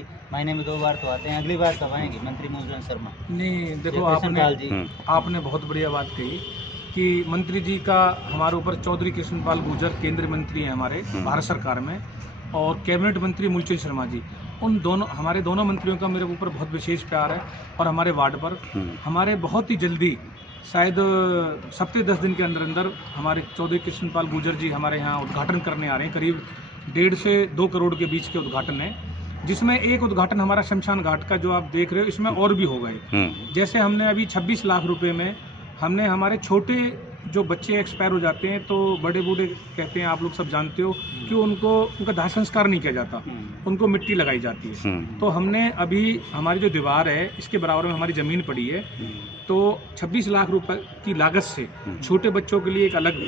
जी, महीने में 2 बार तो आते हैं। अगली बार कब आएंगे मंत्री मूलचंद शर्मा? नहीं देखो, कृष्ण पाल जी। आपने बहुत बढ़िया बात कही कि मंत्री जी का हमारे ऊपर चौधरी कृष्ण पाल गुर्जर केंद्रीय मंत्री हैं हमारे भारत सरकार में, और कैबिनेट मंत्री मूलचंद शर्मा जी, उन दोनों हमारे दोनों मंत्रियों का मेरे ऊपर बहुत विशेष प्यार है। और हमारे वार्ड पर हमारे बहुत ही जल्दी, शायद सप्ताह 10 दिन के अंदर अंदर हमारे चौधरी कृष्ण पाल गुर्जर जी हमारे यहाँ उद्घाटन करने आ रहे हैं। करीब 1.5 से 2 करोड़ के बीच के उद्घाटन है, जिसमें एक उद्घाटन हमारा शमशान घाट का जो आप देख रहे हो, इसमें और भी हो गए। जैसे हमने अभी 26 लाख रुपए में हमने हमारे छोटे जो बच्चे एक्सपायर हो जाते हैं, तो बड़े बूढ़े कहते हैं, आप लोग सब जानते हो कि उनका दाह संस्कार नहीं किया जाता, उनको मिट्टी लगाई जाती है। तो हमने अभी हमारी जो दीवार है, इसके बराबर में हमारी ज़मीन पड़ी है, तो 26 लाख रुपए की लागत से छोटे बच्चों के लिए एक अलग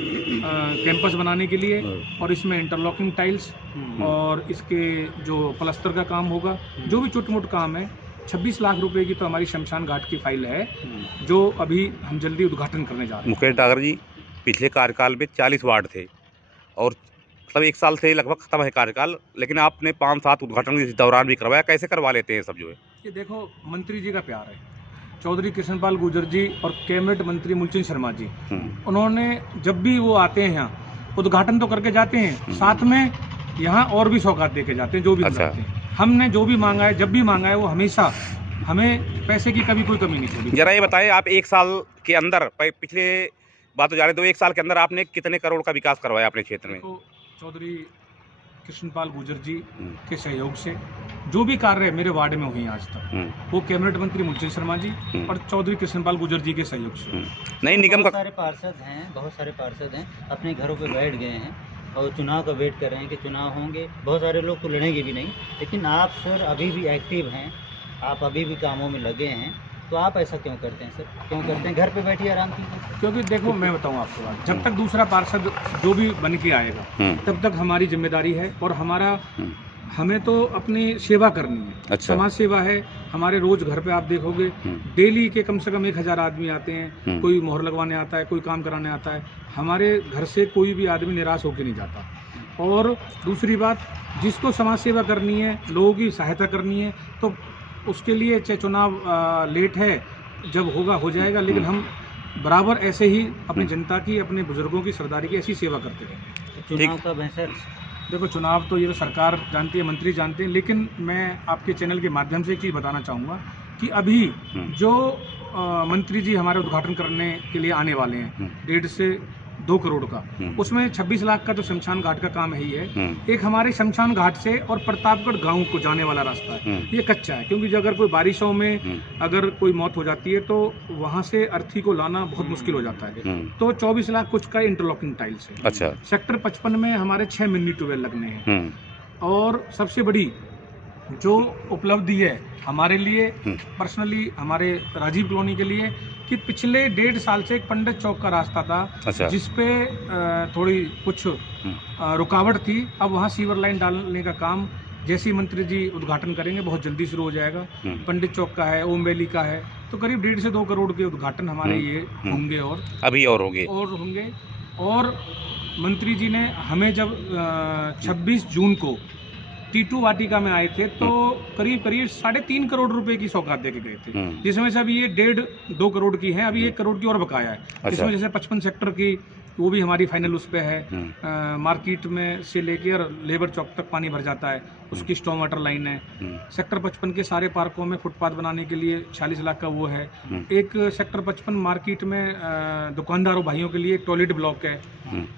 कैंपस बनाने के लिए, और इसमें इंटरलॉकिंग टाइल्स और इसके जो प्लास्टर का काम होगा, जो भी छोटे मोटे काम है, 26 लाख रुपए की तो हमारी शमशान घाट की फाइल है, जो अभी हम जल्दी उद्घाटन करने जा रहे हैं। मुकेश डागर जी, पिछले कार्यकाल में 40 वार्ड थे और मतलब 1 साल से लगभग खत्म है कार्यकाल, लेकिन आपने 5-7 उद्घाटन इस दौरान भी करवाया। कैसे करवा लेते हैं सब जो है? ये देखो, मंत्री जी का प्यार है, चौधरी कृष्ण पाल गुर्जर जी और कैबिनेट मंत्री मूलचंद शर्मा जी, उन्होंने जब भी वो आते हैं यहाँ उद्घाटन तो करके जाते हैं, साथ में यहाँ और भी सौगात दे के जाते हैं, जो भी बुलाते हैं। हमने जो भी मांगा है, जब भी मांगा है, वो हमेशा हमें पैसे की कभी कोई कमी नहीं छोड़ी। जरा ये बताएं, आप 1 साल के अंदर, पिछले बात तो जा रहे, तो 1 साल के अंदर आपने कितने करोड़ का विकास करवाया अपने क्षेत्र में? तो चौधरी कृष्ण पाल गुर्जर जी के सहयोग से जो भी कार्य मेरे वार्ड में हुए हैं आज तक, वो कैबिनेट मंत्री मूलचंद शर्मा जी और चौधरी कृष्ण पाल गुर्जर जी के सहयोग से। नहीं, निगम का बहुत सारे पार्षद हैं, अपने घरों पे बैठ गए हैं और चुनाव का वेट कर रहे हैं कि चुनाव होंगे। बहुत सारे लोग तो लड़ेंगे भी नहीं, लेकिन आप सर अभी भी एक्टिव हैं, आप अभी भी कामों में लगे हैं, तो आप ऐसा क्यों करते हैं सर? क्यों करते हैं? घर पे बैठिए आराम कीजिए। क्योंकि देखो, मैं बताऊं आपको बात, जब तक दूसरा पार्षद जो भी बन के आएगा, तब तक हमारी जिम्मेदारी है, और हमें तो अपनी सेवा करनी है। अच्छा। समाज सेवा है हमारे। रोज घर पे आप देखोगे डेली के कम से कम 1000 आदमी आते हैं, कोई मोहर लगवाने आता है, कोई काम कराने आता है। हमारे घर से कोई भी आदमी निराश होकर नहीं जाता। और दूसरी बात, जिसको समाज सेवा करनी है, लोगों की सहायता करनी है, तो उसके लिए चाहे चुनाव लेट है, जब होगा हो जाएगा, लेकिन हम बराबर ऐसे ही अपनी जनता की, अपने बुजुर्गों की, सरदारी की ऐसी सेवा करते रहेंगे। चुनाव कब है सर? देखो, चुनाव तो ये तो सरकार जानती है, मंत्री जानते हैं, लेकिन मैं आपके चैनल के माध्यम से एक चीज़ बताना चाहूँगा कि अभी जो मंत्री जी हमारे उद्घाटन करने के लिए आने वाले हैं, 1.5 से 2 करोड़ का, उसमें 26 लाख का तो शमशान घाट का काम है ही है। एक हमारे शमशान घाट से और प्रतापगढ़ गांव को जाने वाला रास्ता है, ये कच्चा है, क्योंकि अगर कोई बारिशों में अगर कोई मौत हो जाती है, तो वहां से अर्थी को लाना बहुत मुश्किल हो जाता है। तो 24 लाख कुछ का इंटरलॉकिंग टाइल्स है। अच्छा। सेक्टर 55 में हमारे 6 मिनी ट्यूबवेल लगने हैं। और सबसे बड़ी जो उपलब्धि है हमारे लिए पर्सनली, हमारे राजीव कॉलोनी के लिए, कि पिछले 1.5 साल से एक पंडित चौक का रास्ता था। अच्छा। जिसपे थोड़ी कुछ रुकावट थी। अब वहाँ सीवर लाइन डालने का काम जैसे ही मंत्री जी उद्घाटन करेंगे, बहुत जल्दी शुरू हो जाएगा। पंडित चौक का है, ओम वैली का है, तो करीब 1.5 से 2 करोड़ के उद्घाटन हमारे ये होंगे, और अभी और होंगे। और मंत्री जी ने हमें जब 26 जून को टीटू वाटिका में आए थे, तो करीब 3.5 करोड़ रुपए की सौगात दे के गए थे, जिसमें से अभी ये 1.5-2 करोड़ की है, अभी 1 करोड़ की और बकाया है। अच्छा। इसमें जैसे 55 सेक्टर की, वो भी हमारी फाइनल उस पे है। मार्केट में से लेकर लेबर चौक तक पानी भर जाता है, उसकी स्टॉर्म वाटर लाइन है। सेक्टर 55 के सारे पार्कों में फुटपाथ बनाने के लिए 46 लाख का वो है। एक सेक्टर 55 मार्केट में दुकानदारों भाइयों के लिए एक टॉयलेट ब्लॉक है।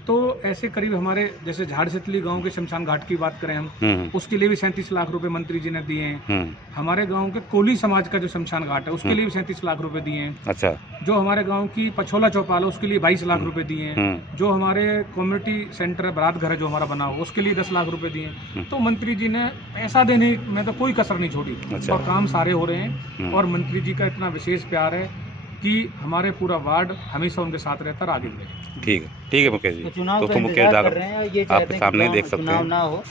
तो ऐसे करीब हमारे, जैसे झाड़ सितली गांव के शमशान घाट की बात करें हम, उसके लिए भी 37 लाख रुपए मंत्री जी ने दिए हैं। हमारे गांव के कोली समाज का जो शमशान घाट है, उसके लिए भी 37 लाख रुपए दिए हैं। अच्छा। जो हमारे गांव की पछोला चौपाल है, उसके लिए 22 लाख रुपए दिए हैं। जो हमारे कम्युनिटी सेंटर है, बारात घर है जो हमारा बना हुआ, उसके लिए 10 लाख रुपए दिए हैं। तो मंत्री जी ने पैसा देने में तो कोई कसर नहीं छोड़ी। अच्छा। और काम सारे हो रहे हैं, और मंत्री जी का इतना विशेष प्यार है कि हमारे पूरा वार्ड हमेशा उनके साथ रहता और आगे बढ़े। ठीक है मुकेश जी। तो चुनाव का मुकेश इंतजार डागर कर रहे हैं, और ये आपके चाहते हैं सामने कि देख सकते हैं। चुनाव ना हो।